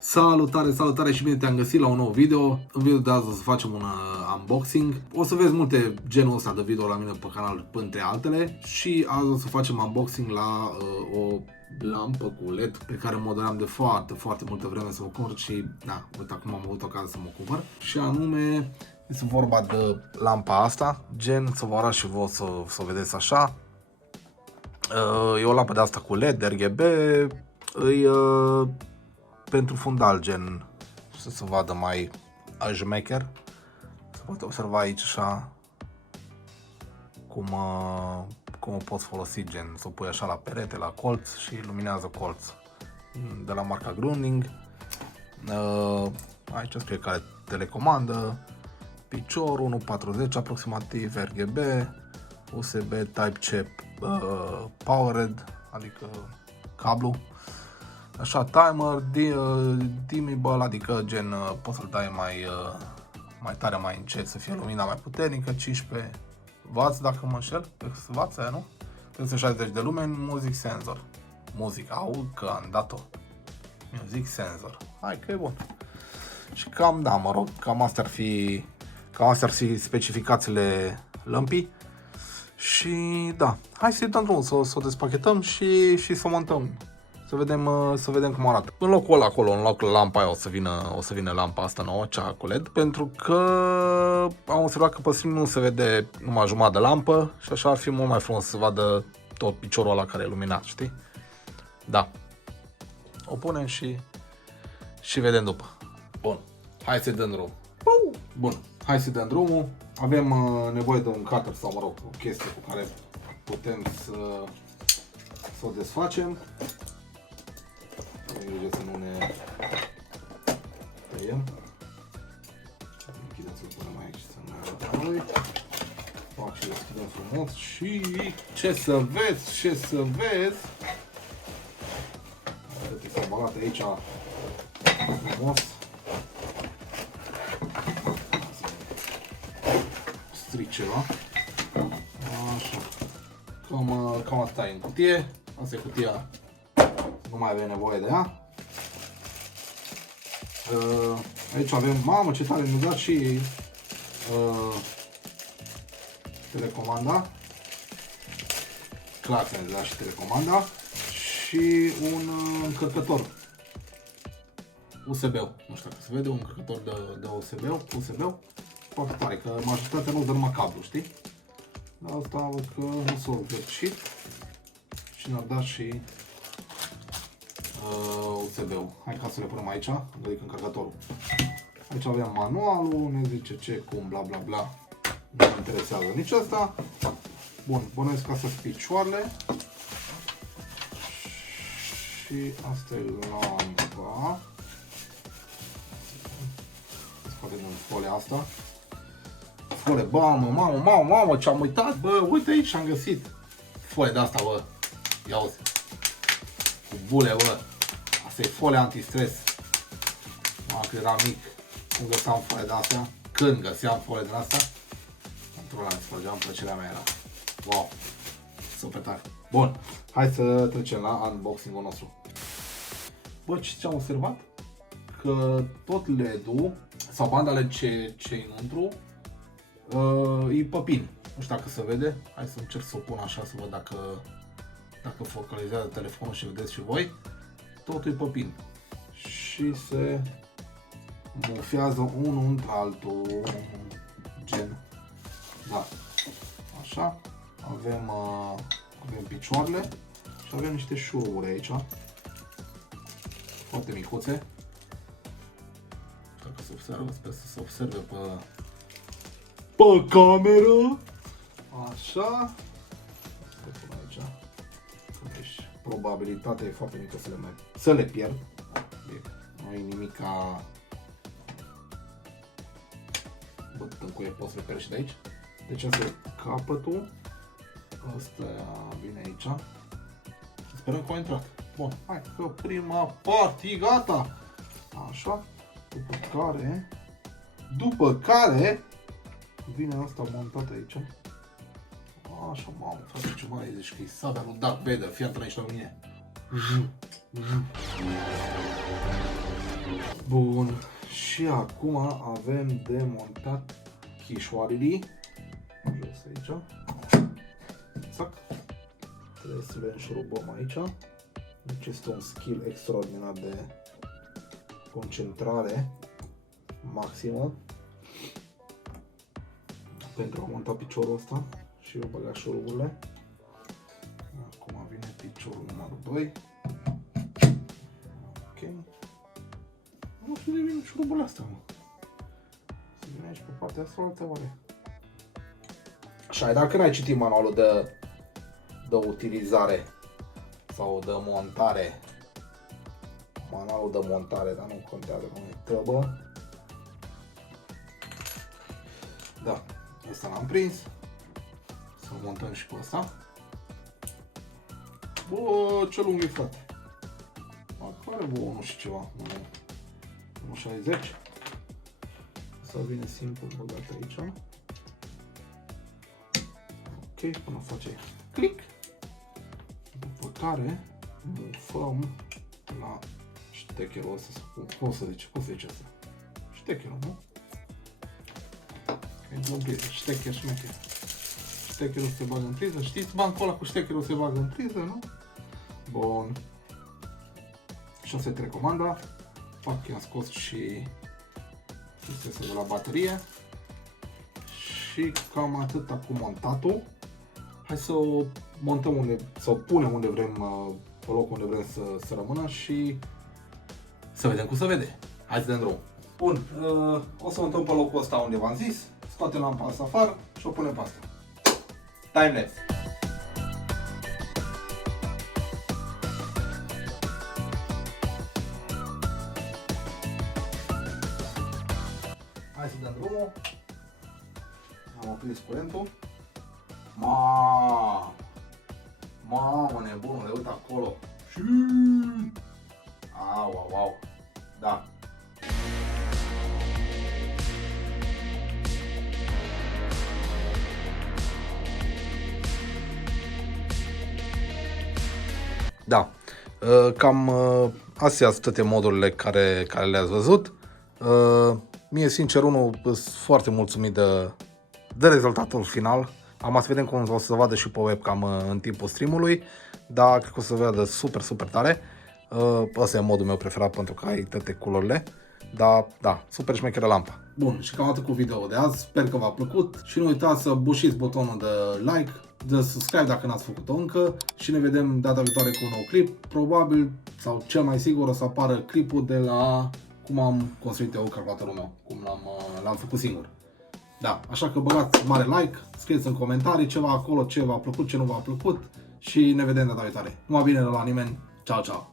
Salutare, salutare și bine te-am găsit la un nou video. În video de azi o să facem un unboxing. O să vezi multe genul ăsta de video la mine pe canal, între altele. Și azi o să facem unboxing la o lampă cu LED pe care mă doream de foarte multă vreme să mă cumpăr și da, uite acum am avut ocazia să mă cumpăr. Și anume, este vorba de lampa asta, gen, să vă arăt și voi să o vedeți așa. E o lampă de asta cu LED, RGB, pentru fundal, gen, să se vadă mai șmecher. Se poate observa aici așa cum o poți folosi, gen, să o pui așa la perete, la colț și iluminează colț. De la marca Grundig. Aici scrie care telecomandă, picior 1.40 aproximativ, RGB, USB Type-C powered, adică cablu. Așa, timer, dimmable, adică gen poți să-l dai mai tare, mai încet, să fie lumina mai puternică, 15W, dacă mă înșel, W, aia, nu? 360 de lumeni, music sensor. Muzic, că am dat-o. Music sensor. Hai că e bun. Și cam, da, mă rog, cam astea ar fi specificațiile lămpii. Și da, hai să-i dăm drumul, să o despachetăm și să o montăm. Să vedem cum arată. În locul ăla acolo, în locul lampa aia, o să vină lampa asta nouă, cea cu LED, pentru că am observat că pe stream nu se vede numai jumătate de lampă și așa ar fi mult mai frumos să vadă tot piciorul ăla care e luminat, știi? Da. O punem și vedem după. Bun, hai să-i dăm drumul. Bun, hai să-i dăm drumul. Avem nevoie de un cutter sau, mă rog, o chestie cu care putem să o desfacem. Grijă să nu ne tăiem. Închidem să-l punem aici să ne arătă noi. Fac și deschidem frumos și ce să vezi. Arătă s-a bagat aici frumos. Stric ceva. Așa. Cam asta e în cutie. Asta e cutia. Nu mai avem nevoie de ea. Aici avem, mamă ce tare, mi-a dat și telecomanda. Clar mi-a dat și telecomanda. Și un încărcător USB-ul. Nu știu dacă se vede, un încărcător de USB-ul. Foarte tare, că majoritatea nu dă numai cablu, știi? Dar asta văd că nu s-a văzut și ne-a dat și USB-ul. Hai ca să le punem aici, adică încărcătorul. Aici avem manualul, ne zice ce, cum, bla bla bla. Nu mă interesează nici asta. Bun, bănuiesc că astea sunt picioarele. Și asta e lampa. Scoatem în folia asta. Folie, mamă, ce-am uitat, bă, uite aici am găsit. Folie de asta, bă. Ia uzi. Cu bule, bă. Asta e folia antistres. Când eram mic, cum găseam folie de astea, când găseam folie din asta, într-o la spărgeam, plăcerea mea era. Wow, super tare. Bun, hai să trecem la unboxing-ul nostru. Bă, ce-am observat? Că tot LED-ul, sau banda LED ce e înăuntru, e păpin. Nu știu dacă se vede. Hai să încerc să o pun așa, să văd dacă focalizează telefonul și vedeți și voi. Totul e păpin. Și se mufează unul între altul. Gen. Da. Așa. Avem picioarele și avem niște șuruburi aici. Foarte micuțe. Dacă se observă, sper să se observe pe cameră. Așa. Să pun aici. Deci, probabilitatea e foarte mică să le pierd. Nu e nimic ca bătâncuie, poți să le pierzi și de aici. Deci asta e capătul. Asta vine aici. Sperăm că a intrat. Bun, hai că prima parte e gata. Așa. După care vine asta montat aici. Așa, mamă, frate, ce mare zici că e sabia lui Darth Vader, fii atent aici la mine. Bun, și acum avem de montat chișoarele. Jos aici. Exact. Trebuie să le înșurubăm aici. Deci este un skill extraordinar de concentrare maximă pentru a monta piciorul ăsta și eu băga șuruburile. Acum vine piciorul numărul 2. Ok. Nu știu de vine șuruburile astea, mă. Să vine aici pe partea asta altă oare. Așa, dacă n-ai citit manualul de utilizare sau de montare, manualul de montare, dar nu contează, nu e treabă. Da, ăsta l-am prins. Să montăm și pe ăsta. Bă, ce lung e, frate. Apare, bă, 1 și ceva, 1,60. Asta vine simplu băgat aici. Ok, până face click. După care mufăm la ștecherul ăsta, cum să zice asta? Ștecherul, nu? E o priză, ștecher, șmecher. Ștecherul se bagă în priză, știți? Bancul ăla cu ștecherul se bagă în priză, nu? Bun. Și o să trec comanda. Fac, i-am scos și succesul de la baterie. Și cam atâta cu montatul. Hai să o montăm unde, să o punem unde vrem, pe locul unde vrem să rămână și să vedem cum se vede. Hai să dăm drum. Bun, o să montăm pe locul ăsta unde v-am zis, scoatem lampa asta afară și o punem pe asta. Timelapse. Hai să dăm drumul. Am oprit curentul. Mamă, nebunule, uite acolo. Au. Da. Da. Cam astea sunt toate modurile care le-ați văzut. Mie, sincer, unul, sunt foarte mulțumit de rezultatul final. Am să vedem cum o să vadă și pe webcam în timpul streamului, dar cred că o să vadă super, super tare. Ăsta e modul meu preferat pentru că ai toate culorile. Dar, da, super șmecheră lampa. Bun, și cam atât cu video de azi. Sper că v-a plăcut și nu uitați să bușiți butonul de like, de subscribe dacă n-ați făcut-o încă și ne vedem data viitoare cu un nou clip. Probabil, sau cel mai sigur, o să apară clipul de la cum am construit eu calculatorul meu, cum l-am făcut singur. Da, așa că băgați mare like, scrieți în comentarii ceva acolo, ce v-a plăcut, ce nu v-a plăcut și ne vedem data viitoare. Numai bine la nimeni, ciao, ciao!